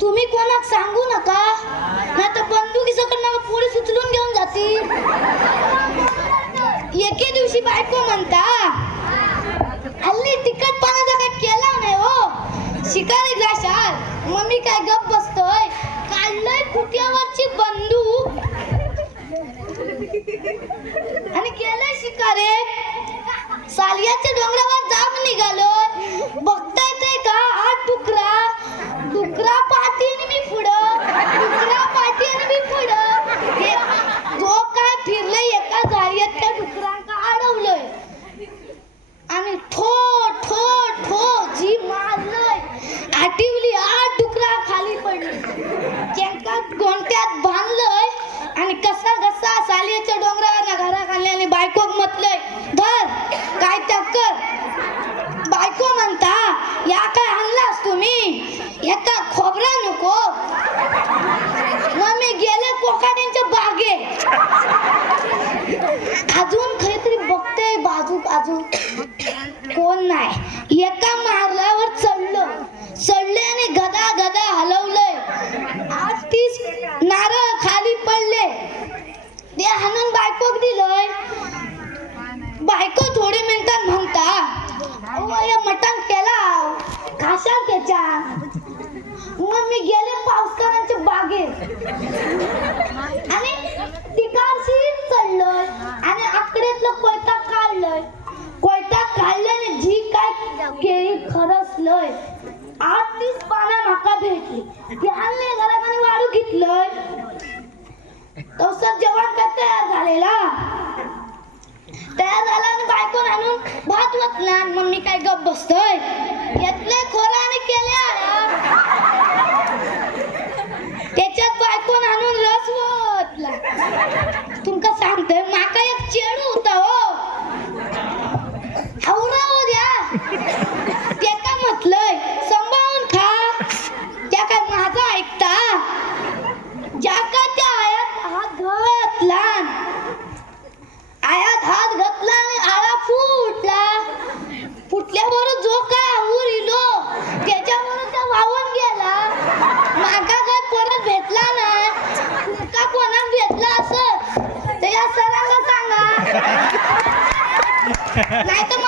तुम्ही कोणाक सांगू नका, नाही तर बंदुकीसकट मला पोलीस उचलून घेऊन जातील. एके दिवशी बायको म्हणता, हल्ली तिखटपणाचा काय केला नाही हो, शिकारी जाशाल. मग मी काय गप बसतोय, काढलंय कुट्यावरची बंदूक आणि केलंय शिकारे. सालियाच्या डोंगरावर जाम निघालोय. बघता येतंय का हा डुकरा पाठी आणि मी पुढं, डुकरा पाठी आणि मी पुढं. जो काय फिरलंय एका झाडीत त्या डुकरांका अडवलंय आणि ठो ठो ठो जी मारलंय. आटिवली 8 डुकरा खाली पडली. त्यांका गोंट्यात बांधलंय आणि कसा कसा सालियाच्या डोंगरावर घरा खाल्ली आणि बायको म्हटलंय, धर काय टक्कर. बायको म्हणता, या काय आणलास तुम्ही, एका खोबरा नको. मग मी गेले कोकाट्यांच्या बागेत. अजून काहीतरी बघते बाजूक, अजून कोण नाही. एका मारल्यावर चढले आणि गदा गदा हलवलंय. 8-30 नारळ खाली पडले. ते हाणून बायकोक दिलंय. बायको थोडी मिनिटात म्हणता, या मटण केला खाशाल त्याच्या. मग मी गेले पावसाळ्याच्या बागेत आणि तिकारशी चढलोय आणि आकड्यातलं कोयता काढलंय. कोयता काढल्याने जी काय केळी खरसलंय. 8-30 पाना माका भेटली. ती आणले घरात आणि वाढू घेतलंय. तसं जेवण काय तयार झाला आणि बायकोन आणून भात वतला. मग मी काय गप बसतोय, घेतले खोरा आणि केले आराम. त्याच्यात बायकोन आणून रस वतला. तुमका सांगतोय माका एक चेडू होता हो, आवरा हो द्या. त्याका म्हटलंय सांभाळून खा. त्या काय माझा ऐकता, ज्या का त्या आयात हात घातला. आयात हात घातला आणि आळा फुटल्यावर जो काय आऊर इलो त्याच्यावर त्या वाहून गेला. माका काय परत भेटला नाही. तुमका कोणाक भेटला असत तर या सरांना सांगा, नाही तर